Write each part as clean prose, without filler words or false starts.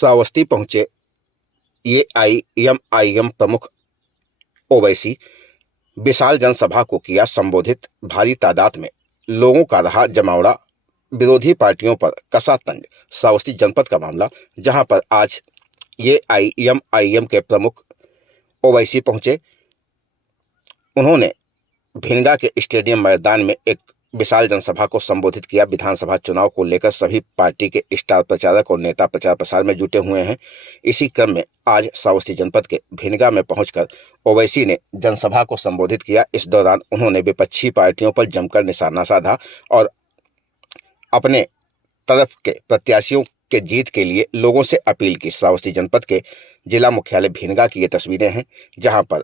श्रावस्ती पहुंचे एआईएमआईएम प्रमुख ओवैसी। विशाल जनसभा को किया संबोधित। भारी तादाद में लोगों का रहा जमावड़ा। विरोधी पार्टियों पर कसा तंज। श्रावस्ती जनपद का मामला, जहां पर आज एआईएमआईएम के प्रमुख ओवैसी पहुंचे। उन्होंने भिनगा के स्टेडियम मैदान में एक विशाल जनसभा को संबोधित किया। विधानसभा चुनाव को लेकर सभी पार्टी के स्टार प्रचारक और नेता प्रचार प्रसार में जुटे हुए हैं। इसी क्रम में आज श्रावस्ती जनपद के भिनगा में पहुंचकर ओवैसी ने जनसभा को संबोधित किया। इस दौरान उन्होंने विपक्षी पार्टियों पर जमकर निशाना साधा और अपने तरफ के प्रत्याशियों के जीत के लिए लोगों से अपील की। श्रावस्ती जनपद के जिला मुख्यालय भिनगा की ये तस्वीरें हैं, जहां पर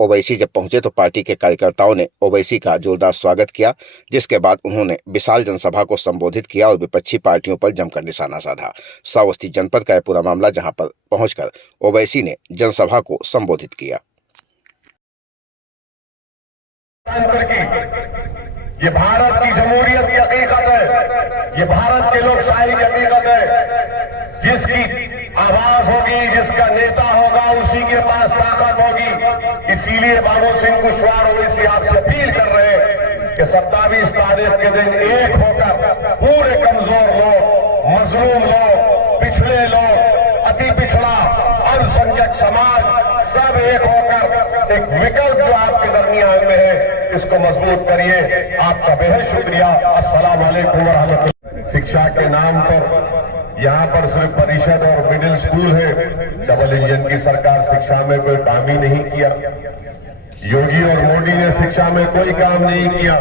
ओवैसी जब पहुंचे तो पार्टी के कार्यकर्ताओं ने ओवैसी का जोरदार स्वागत किया, जिसके बाद उन्होंने विशाल जनसभा को संबोधित किया और विपक्षी पार्टियों पर जमकर निशाना साधा। श्रावस्ती जनपद का यह पूरा मामला, जहां पर पहुंचकर ओवैसी ने जनसभा को संबोधित किया। ये भारत की जमहूरियत की हकीकत है, ये भारत के लोकशाही की हकीकत है। जिसकी आवाज होगी, जिसका नेता होगा, उसी के पास ताकत होगी। इसीलिए बाबू सिंह कुशवाहा ओवैसी आपसे अपील कर रहे हैं कि 27 तारीख के दिन एक होकर पूरे कमजोर लोग, मजलूम लोग, पिछड़े लोग, अति पिछड़ा, अल्पसंख्यक समाज सब एक होकर एक विकल्प जो आपके दरमियान में है, इसको मजबूत करिए। आपका बेहद शुक्रिया। अस्सलाम वालेकुम व रहमतुल्लाह। शिक्षा के नाम पर यहाँ पर सिर्फ परिषद और मिडिल स्कूल है। डबल इंजन की सरकार शिक्षा में कोई काम ही नहीं किया। योगी और मोदी ने शिक्षा में कोई काम नहीं किया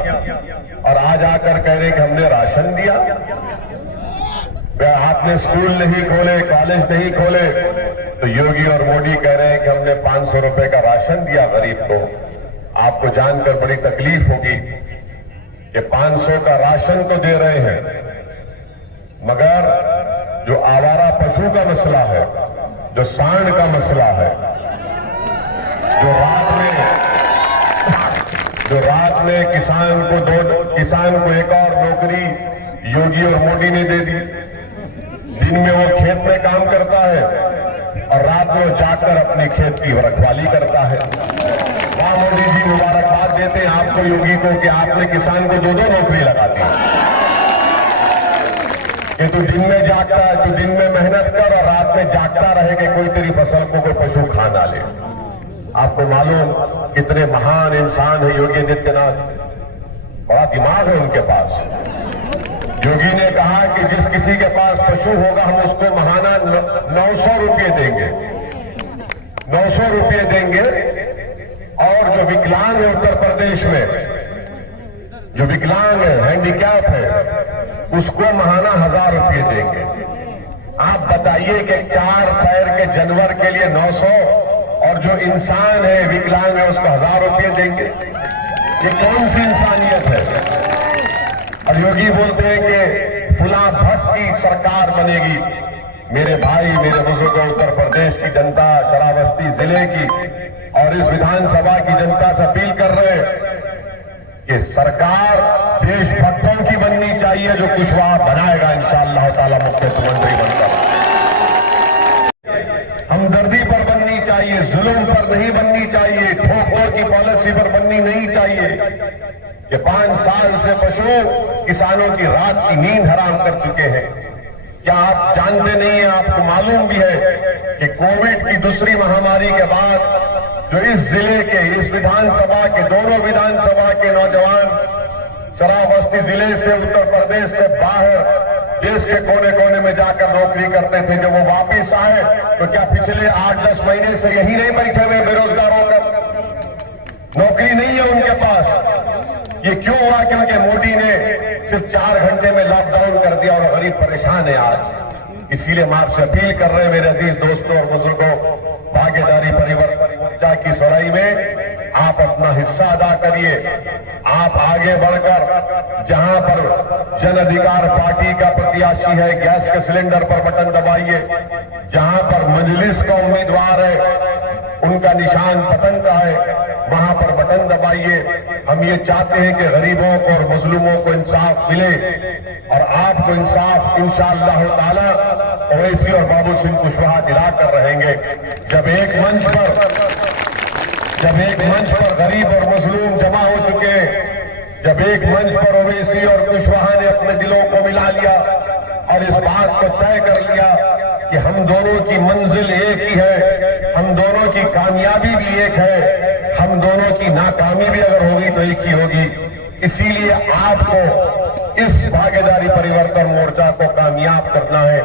और आज आकर कह रहे कि हमने राशन दिया। आपने स्कूल नहीं खोले, कॉलेज नहीं खोले, तो योगी और मोदी कह रहे हैं कि हमने 500 रुपए का राशन दिया गरीब को। आपको जानकर बड़ी तकलीफ होगी कि 500 का राशन तो दे रहे हैं, मगर जो आवारा पशु का मसला है, जो सांड का मसला है, जो रात में किसान को एक और नौकरी योगी और मोदी ने दे दी। दिन में वो खेत में काम करता है और रात में वो जाकर अपने खेत की रखवाली करता है। वाह मोदी जी, मुबारकबाद देते हैं आपको, योगी को, कि आपने किसान को 2-2 नौकरी लगा दी। कि तू दिन में जागता है, तू दिन में मेहनत कर और रात में जागता रहे कि कोई तेरी फसल को कोई पशु खा ना ले। आपको मालूम कितने महान इंसान है योगी आदित्यनाथ, बड़ा दिमाग है उनके पास। योगी ने कहा कि जिस किसी के पास पशु होगा हम उसको महाना 900 रुपये देंगे, 900 रुपये देंगे। और जो विकलांग है उत्तर प्रदेश में, जो विकलांग है, हैंडीकैप है, उसको महाना 1000 रुपये देंगे। आप बताइए कि 4 पैर के जानवर के लिए 900 और जो इंसान है विकलांग है उसको 1000 रुपये देंगे। ये कौन सी इंसानियत है? और योगी बोलते हैं कि फुला भट्ट की सरकार बनेगी। मेरे भाई, मेरे बुजुर्गों, उत्तर प्रदेश की जनता, श्रावस्ती जिले की और इस विधानसभा की जनता से अपील कर रहे हैं कि सरकार देशभक्तों की बननी चाहिए, जो कुशवाहा बनाएगा इंशाअल्लाह ताला मुख्यमंत्री बनकर। हमदर्दी पर बननी चाहिए, जुल्म पर नहीं बननी चाहिए, ठोक की पॉलिसी पर बननी नहीं चाहिए। कि 5 साल से पशु किसानों की रात की नींद हराम कर चुके हैं। क्या आप जानते नहीं हैं, आपको मालूम भी है कि कोविड की दूसरी महामारी के बाद जो इस जिले के, इस विधानसभा के, दोनों विधानसभा के नौजवान श्रावस्ती जिले से, उत्तर प्रदेश से बाहर देश के कोने कोने में जाकर नौकरी करते थे, जब वो वापिस आए तो क्या पिछले 8-10 महीने से यही नहीं बैठे हुए बेरोजगार होकर? नौकरी नहीं है उनके पास। ये क्यों हुआ? क्योंकि मोदी ने सिर्फ 4 घंटे में लॉकडाउन कर दिया और गरीब परेशान है आज। इसीलिए हम आपसे अपील कर रहे हैं मेरे अजीज दोस्तों और बुजुर्गों, भागीदारी परिवर्तन की सड़ाई में आप अपना हिस्सा अदा करिए। आप आगे बढ़कर जहां पर जन अधिकार पार्टी का प्रत्याशी है, गैस के सिलेंडर पर बटन दबाइए। जहां पर मजलिस का उम्मीदवार है, उनका निशान पतंग का है, वहां पर बटन दबाइए। हम ये चाहते हैं कि गरीबों को और मजलूमों को इंसाफ मिले और आपको इंसाफ इंशाअल्लाह ताला ओवैसी और बाबू सिंह कुशवाहा दिलाकर रहेंगे। जब एक मंच पर गरीब और मजलूम जमा हो चुके हैं, जब एक मंच पर ओवैसी और कुशवाहा ने अपने दिलों को मिला लिया और इस बात को तय कर लिया कि हम दोनों की मंजिल एक ही है, हम दोनों की कामयाबी भी एक है, हम दोनों की नाकामी भी अगर होगी तो एक ही होगी। इसीलिए आपको इस भागीदारी परिवर्तन मोर्चा को कामयाब करना है।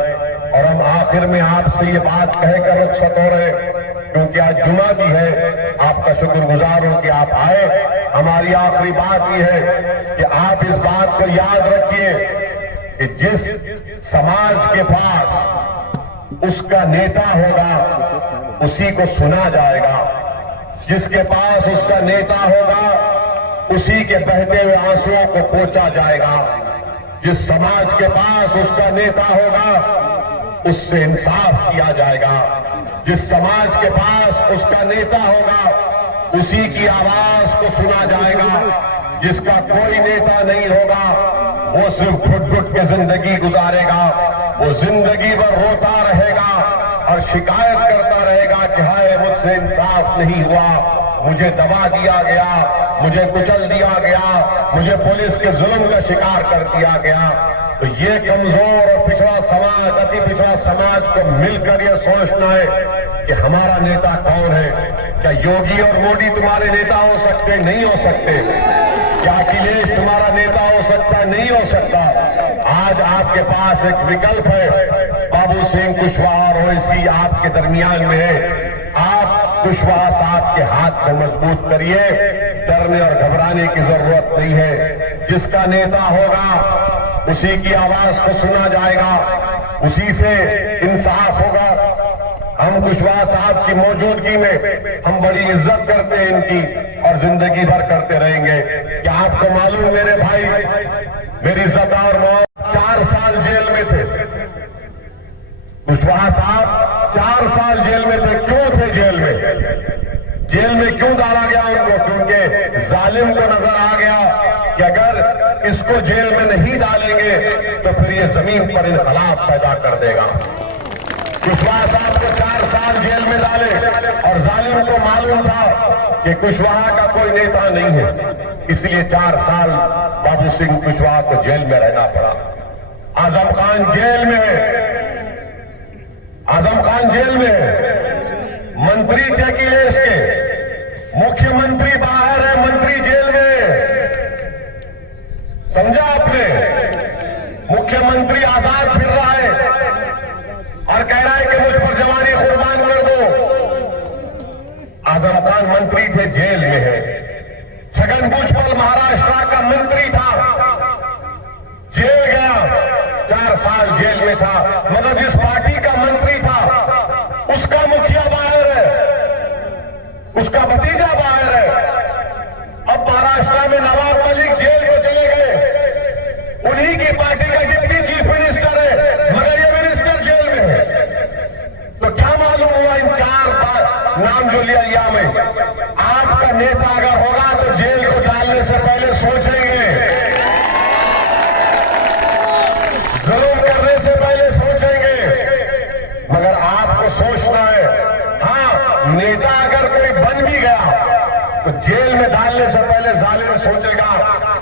और हम आखिर में आपसे ये बात कहकर रुखसत हो रहे, क्योंकि आज जुमा भी है, आपका शुक्रगुजार हूं कि आप आए। हमारी आखिरी बात यह है कि आप इस बात को याद रखिए कि जिस समाज के पास उसका नेता होगा उसी को सुना जाएगा, जिसके पास उसका नेता होगा उसी के बहते हुए आंसुओं को पोंछा जाएगा। जिस समाज के पास उसका नेता होगा उससे इंसाफ किया जाएगा। जिस समाज के पास उसका नेता होगा उसी की आवाज को सुना जाएगा। जिसका कोई नेता नहीं होगा वो सिर्फ घुट-घुट के जिंदगी गुजारेगा, वो जिंदगी भर रोता रहेगा और शिकायत करता रहेगा कि हाय मुझसे इंसाफ नहीं हुआ, मुझे दबा दिया गया, मुझे कुचल दिया गया, मुझे पुलिस के जुल्म का शिकार कर दिया गया। तो ये कमजोर और पिछड़ा समाज, अति पिछड़ा समाज को मिलकर ये सोचना है कि हमारा नेता कौन है। क्या योगी और मोदी तुम्हारे नेता हो सकते? नहीं हो सकते। क्या अखिलेश तुम्हारा नेता हो सकता है? नहीं हो सकता। आज आपके पास एक विकल्प है, बाबू सिंह कुशवाहा और ओवैसी आपके दरमियान में है। आप कुशवाहा साहब के हाथ को मजबूत करिए, डरने और घबराने की जरूरत नहीं है। जिसका नेता होगा उसी की आवाज को सुना जाएगा, उसी से इंसाफ होगा। हम कुशवाहा साहब की मौजूदगी में हम बड़ी इज्जत करते हैं इनकी और जिंदगी भर करते रहेंगे। क्या आपको मालूम मेरे भाई, मेरी इज्जतदार मौत 4 साल जेल में थे। कुशवाहा साहब 4 साल जेल में थे। क्यों थे जेल में? जेल में क्यों डाला गया उनको? क्योंकि जालिम को नजर आ गया कि अगर इसको जेल में नहीं डालेंगे तो फिर ये जमीन पर इनकलाब पैदा कर देगा। कुशवाहा साहब को 4 साल जेल में डाले और जालिम को मालूम था कि कुशवाहा का कोई नेता नहीं है, इसलिए 4 साल बाबू सिंह कुशवाहा को जेल में रहना पड़ा। आजम खान जेल में है, आजम खान जेल में है। मंत्री थे अखिलेश के, मुख्यमंत्री बाहर है, मंत्री जेल में। समझा आपने? मुख्यमंत्री आजाद फिर रहा है और कह रहा है कि मुझ पर जवानी कुर्बान कर दो। आजम खान मंत्री थे, जेल में है। छगन भुजबल महाराष्ट्र का मंत्री था, जेल गया, 4 साल जेल में था। मगर जिस पार्टी का मंत्री था उसका मुखिया बाहर है, उसका भतीजा बाहर है। अब महाराष्ट्र में नवाब मलिक जेल को चले गए, उन्हीं की पार्टी का डिप्टी चीफ मिनिस्टर है, मगर ये मिनिस्टर जेल में है। तो क्या मालूम हुआ इन 4 नाम जो लिया में? आपका नेता अगर होगा तो जेल को डालने से पहले सोचेंगे, जुल्म करने से पहले सोचेंगे। मगर आपको सोचना है, हाँ नेता अगर कोई बन भी गया तो जेल में डालने से पहले जालिम सोचेगा,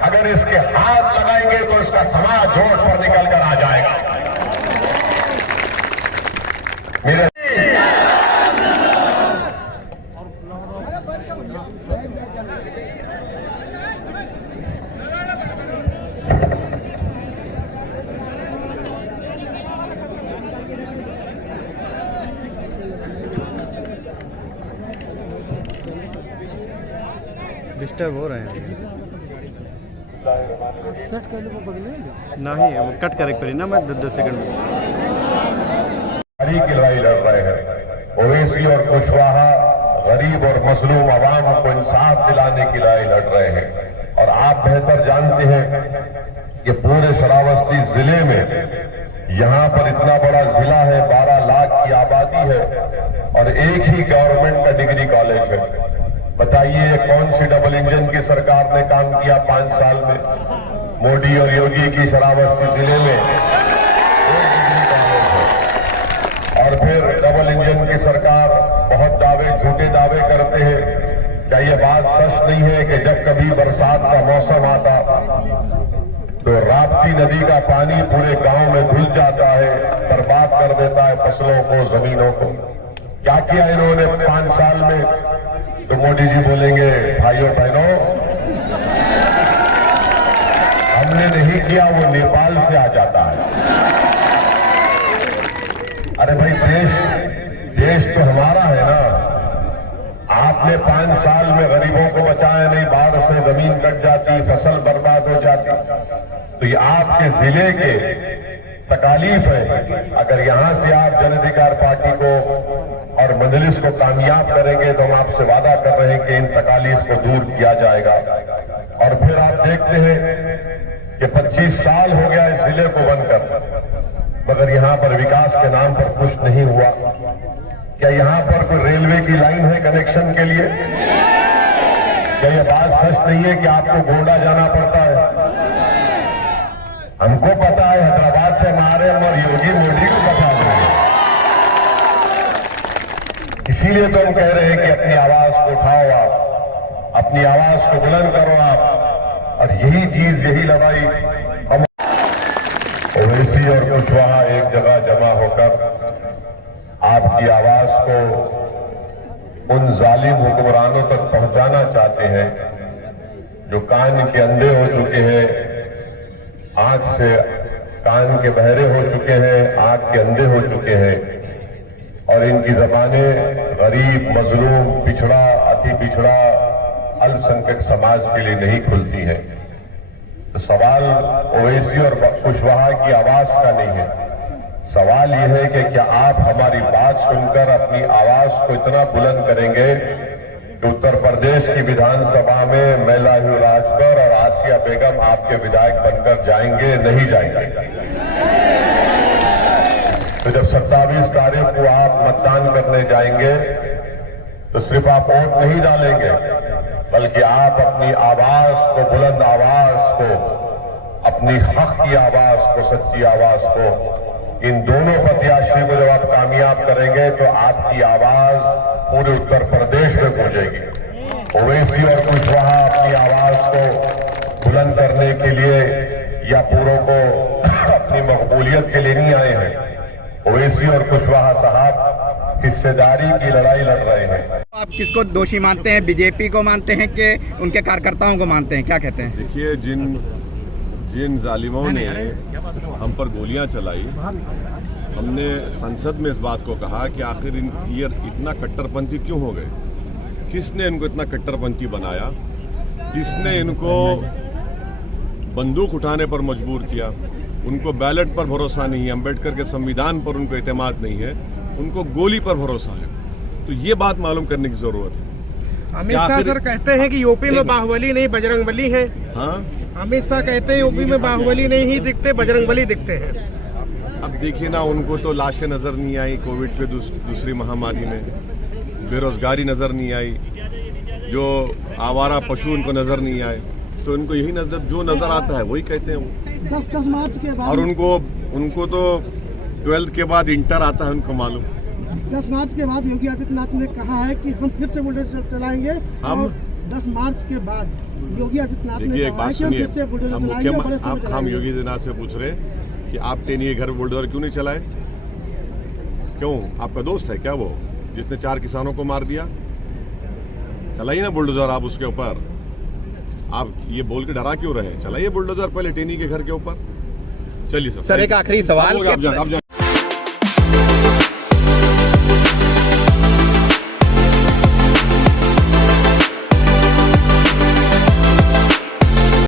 अगर इसके हाथ लगाएंगे तो इसका समाज जोड़ पर निकल कर आ जाएगा। मेरे डिस्टर्ब हो रहे हैं सेट कर लो बगले नहीं, वो कट करे पड़ी ना, मैं 10 सेकंड में। की लड़ाई लड़ रहे हैं। ओवैसी और कुशवाहा गरीब और मजलूम आवाम को इंसाफ दिलाने की लड़ाई लड़ रहे हैं। और आप बेहतर जानते हैं कि पूरे श्रावस्ती जिले में यहाँ पर इतना बड़ा जिला है, 12 लाख की आबादी है और एक ही गवर्नमेंट का डिग्री कॉलेज है। बताइए ये कौन सी डबल इंजन की सरकार ने काम किया 5 साल में? मोदी और योगी की श्रावस्ती जिले में एक डिग्री कॉलेज है। और फिर डबल इंजन की सरकार बहुत दावे, झूठे दावे करते हैं। क्या ये बात सच नहीं है कि जब कभी बरसात का मौसम आता तो राप्ती नदी का पानी पूरे गांव में घुल जाता है, बर्बाद कर देता है फसलों को, जमीनों को? क्या किया इन्होंने 5 साल में? तो मोदी जी बोलेंगे, भाइयों बहनों हमने नहीं किया, वो नेपाल से आ जाता है। अरे भाई देश तो हमारा है ना। आपने 5 साल में गरीबों को बचाया नहीं, बाढ़ से जमीन कट जाती, फसल बर्बाद हो जाती। तो ये आपके जिले के तकालीफ है। अगर यहां से आप जन अधिकार पार्टी को और मजलिस को कामयाब करेंगे तो हम आपसे वादा कर रहे हैं कि इन तकालीफ को दूर किया जाएगा। और फिर आप देखते हैं कि 25 साल हो गया इस जिले को बनकर, मगर यहां पर विकास के नाम पर कुछ नहीं हुआ। क्या यहां पर कोई रेलवे की लाइन है कनेक्शन के लिए? क्या यह बात सच नहीं है कि आपको गोंडा जाना पड़ता है? हमको पता है, हैदराबाद से हमारे और योगी मोदी को पता है। इसीलिए तो हम कह रहे हैं कि अपनी आवाज को उठाओ, आप अपनी आवाज को बुलंद करो आप। और यही चीज, यही लड़ाई हम ओवैसी और कुशवाहा एक जगह जमा होकर आपकी आवाज को उन जालिम हुक्मरानों तक पहुंचाना चाहते हैं जो कान के अंधे हो चुके हैं, आंख से कान के बहरे हो चुके हैं, आंख के अंधे हो चुके हैं, और इनकी जबानें गरीब, मजलूम, पिछड़ा, अति पिछड़ा, अल्पसंख्यक समाज के लिए नहीं खुलती है। तो सवाल ओवैसी और कुशवाहा की आवाज का नहीं है, सवाल यह है कि क्या आप हमारी बात सुनकर अपनी आवाज को इतना बुलंद करेंगे कि उत्तर प्रदेश की विधानसभा में मैलायू राजकर और आसिया बेगम आपके विधायक बनकर जाएंगे? नहीं जाएंगे। तो जब 27 तारीख को आप मतदान करने जाएंगे तो सिर्फ आप वोट नहीं डालेंगे, बल्कि आप अपनी आवाज को, बुलंद आवाज को, अपनी हक की आवाज को, सच्ची आवाज को, इन दोनों प्रत्याशी को जब आप कामयाब करेंगे तो आपकी आवाज पूरे उत्तर प्रदेश में पहुंचेगी। ओवैसी और कुशवाहा अपनी आवाज को बुलंद करने के लिए या पूरों को अपनी मकबूलियत के लिए नहीं आए हैं। ओवैसी और कुशवाहा साहब हिस्सेदारी की लड़ाई लड़ रहे हैं। आप किसको दोषी मानते हैं? बीजेपी को मानते हैं कि उनके कार्यकर्ताओं को मानते हैं? क्या कहते हैं? देखिए, जिन जालिमों ने हम पर गोलियां चलाई, हमने संसद में इस बात को कहा कि आखिर ये इतना कट्टरपंथी क्यों हो गए? किसने इनको इतना कट्टरपंथी बनाया? किसने इनको बंदूक उठाने पर मजबूर किया? उनको बैलेट पर भरोसा नहीं है, अम्बेडकर के संविधान पर उनको एतमाद नहीं है, उनको गोली पर भरोसा है। तो ये बात मालूम करने की जरूरत है। अमित शाह सर कहते हैं कि यूपी में बाहुबली नहीं बजरंगबली है। हाँ, अमित शाह कहते हैं यूपी में बाहुबली नहीं ही दिखते, बजरंगबली दिखते हैं। अब देखिए ना, उनको तो लाशें नजर नहीं आई कोविड पे दूसरी महामारी में, बेरोजगारी नजर नहीं आई, जो आवारा पशु उनको नजर नहीं आए। तो उनको यही नजर, जो नजर आता है वही कहते हैं वो। 10 मार्च के बाद, और उनको तो 12th के बाद इंटर आता है, उनको मालूम। 10 मार्च के बाद योगी आदित्यनाथ ने कहा है कि हम फिर से बुलडोजर चलाएंगे। हम 10 मार्च के बाद योगी आदित्यनाथ ने देखिए, एक कहा बात है कि हम सुनिए, फिर से बुलडोजर हम चलाएंगे। हम योगी आदित्यनाथ से पूछ रहे कि आप टेनी घर बुलडोजर क्यों नहीं चलाए? क्यों? आपका दोस्त है क्या वो जिसने 4 किसानों को मार दिया? चलाइए ना बुलडोजर आप उसके ऊपर। आप ये बोल के डरा क्यों रहे? चलाइए बुलडोजर पहले टेनी के घर के ऊपर। चलिए सर, एक आखिरी सवाल आप जान